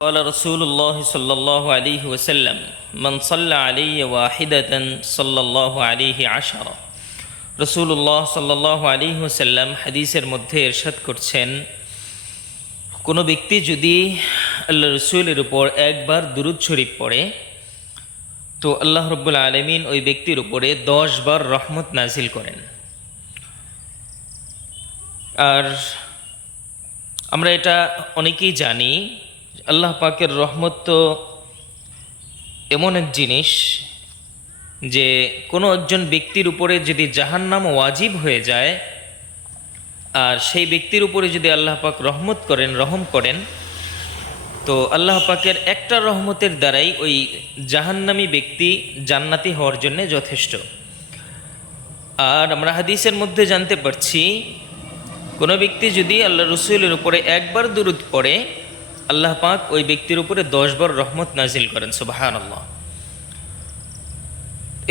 قال رسول الله صلى الله عليه وسلم من صلى علي واحدة صلى الله عليه عشرة রসুল্লাহ সাল্লাল্লাহু আলাইহি ওয়াসাল্লাম হাদিসের মধ্যে ইরশাদ করছেন, কোনো ব্যক্তি যদি আল্লাহ রসুলের উপর একবার দুরূদ শরীফ পড়ে তো আল্লাহ রাব্বুল আলামিন ওই ব্যক্তির উপরে 10 বার রহমত নাজিল করেন। আর আমরা এটা অনেকেই জানি, আল্লাহ পাকের রহমত তো এমন এক জিনিস যে কোনো একজন ব্যক্তির উপরে যদি জাহান্নাম ওয়াজিব হয়ে যায় আর সেই ব্যক্তির উপরে যদি আল্লাহ পাক রহমত করেন, রহম করেন, তো আল্লাহ পাকের একটা রহমতের দ্বারাই ওই জাহান্নামী ব্যক্তি জান্নাতি হওয়ার জন্য যথেষ্ট। আর আমরা হাদিসের মধ্যে জানতে পারছি, কোনো ব্যক্তি যদি আল্লাহ রসুলের উপরে একবার দুরূদ পড়ে আল্লাহ পাক ওই ব্যক্তির উপরে 10 বার রহমত নাজিল করেন। সুবহানাল্লাহ।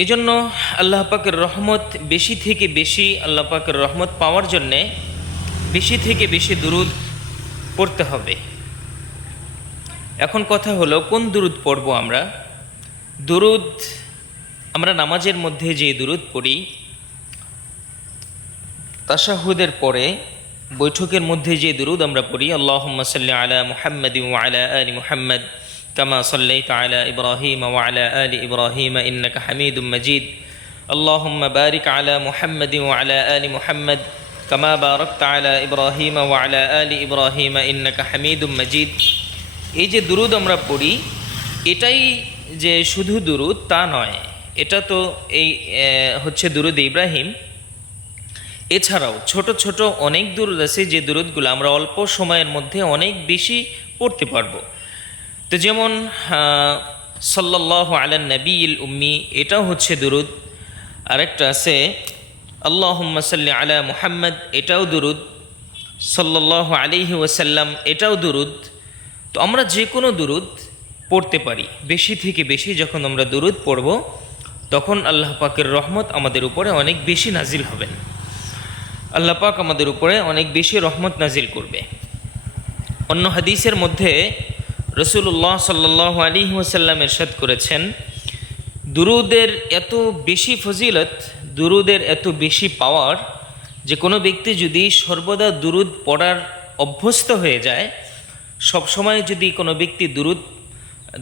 এই জন্য আল্লাহ পাকের রহমত বেশি থেকে বেশি, আল্লাহ পাকের রহমত পাওয়ার জন্যে বেশি থেকে বেশি দুরূদ পড়তে হবে। এখন কথা হলো, কোন দুরূদ পড়বো আমরা? দুরূদ আমরা নামাজের মধ্যে যে দুরূদ পড়ি, তাশাহুদের পরে বৈঠকের মধ্যে যে দুরূদ আমরা পড়ি, আল্লাহুম্মা সাল্লি আলা মুহাম্মাদিন ওয়া আলা আলি মুহাম্মাদ কামা সাল্লাইতা আলা ইব্রাহিম ওয়া আলা আলি ইব্রাহিম ইন্নাকা হামিদুম মাজিদ, আল্লাহুম্মা বারিক আলা মুহাম্মাদিন ওয়া আলা আলি মুহাম্মাদ কামা বারাকতা আলা ইব্রাহিম ওয়া আলা আলি ইব্রাহিম ইন্নাকা হামিদুম মাজিদ। এই যে দুরূদ আমরা পড়ি, এটাই যে শুধু দুরূদ তা নয়, এটা তো এই হচ্ছে দুরূদ ইব্রাহিম। এছাড়াও ছোট ছোট অনেক দুরূদ আছে যে দুরূদগুলো আমরা অল্প সময়ের মধ্যে অনেক বেশি পড়তে পারবো। তো যেমন সাল্লাল্লাহু আলা নবিয়িল উম্মি, এটাও হচ্ছে দুরূদ। আরেকটা আছে আল্লাহুম্মা সাল্লি আলা মুহাম্মাদ, এটাও দুরূদ। সাল্লাল্লাহু আলাইহি ওয়াসাল্লাম, এটাও দুরূদ। তো আমরা যে কোনো দুরূদ পড়তে পারি। বেশি থেকে বেশি যখন আমরা দুরূদ পড়ব তখন আল্লাহ পাকের রহমত আমাদের উপরে অনেক বেশি নাজিল হবেন। আল্লাহ পাক আমাদের উপরে অনেক বেশি রহমত নাজিল করবে। অন্য হাদিসের মধ্যে রসুল্লাহ সাল্লাল্লাহু আলাইহি ওয়াসাল্লাম ইরশাদ করেছেন, দুরূদের এত বেশি ফজিলত, দুরূদের এত বেশি পাওয়ার, যে কোনো ব্যক্তি যদি সর্বদা দুরূদ পড়ার অভ্যস্ত হয়ে যায়, সবসময় যদি কোনো ব্যক্তি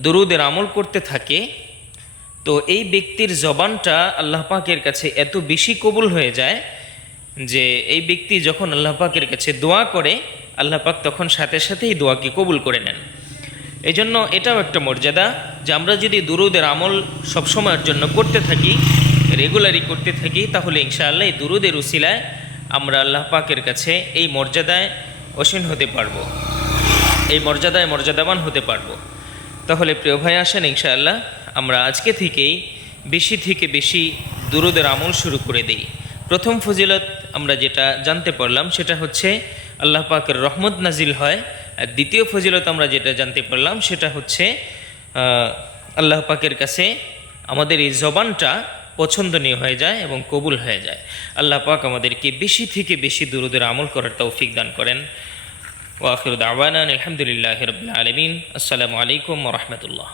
দুরূদের আমল করতে থাকে, তো এই ব্যক্তির জবানটা আল্লাহ পাকের কাছে এত বেশি কবুল হয়ে যায় যে এই ব্যক্তি যখন আল্লাহ পাকের কাছে দোয়া করে, আল্লাহ পাক তখন সাথে সাথেই দোয়াকে কবুল করে নেন। এই জন্য এটাও একটা মর্যাদা যে আমরা যদি দুরূদের আমল সবসময়ের জন্য করতে থাকি, রেগুলারই করতে থাকি, তাহলে ইনশাআল্লাহ এই দুরূদের উসিলায় আমরা আল্লাহ পাকের কাছে এই মর্যাদায় অসীন হতে পারবো, এই মর্যাদায় মর্যাদাবান হতে পারবো। তাহলে প্রিয় ভাই, আসেন ইনশাআল্লাহ আমরা আজকে থেকেই বেশি থেকে বেশি দুরূদের আমল শুরু করে দেই। প্রথম ফজিলত আমরা যেটা জানতে পারলাম সেটা হচ্ছে আল্লাহ পাকের রহমত নাজিল হয়। আর দ্বিতীয় ফজিলত আমরা যেটা জানতে পারলাম সেটা হচ্ছে আল্লাহ পাকের কাছে আমাদের এই জবানটা পছন্দনীয় হয়ে যায় এবং কবুল হয়ে যায়। আল্লাহ পাক আমাদেরকে বেশি থেকে বেশি দুরূদের আমল করার তৌফিক দান করেন। ওয়া আখিরু দাওয়ানা আলহামদুলিল্লাহি রাব্বিল আলামিন। আসসালামু আলাইকুম ওয়া রাহমাতুল্লাহ।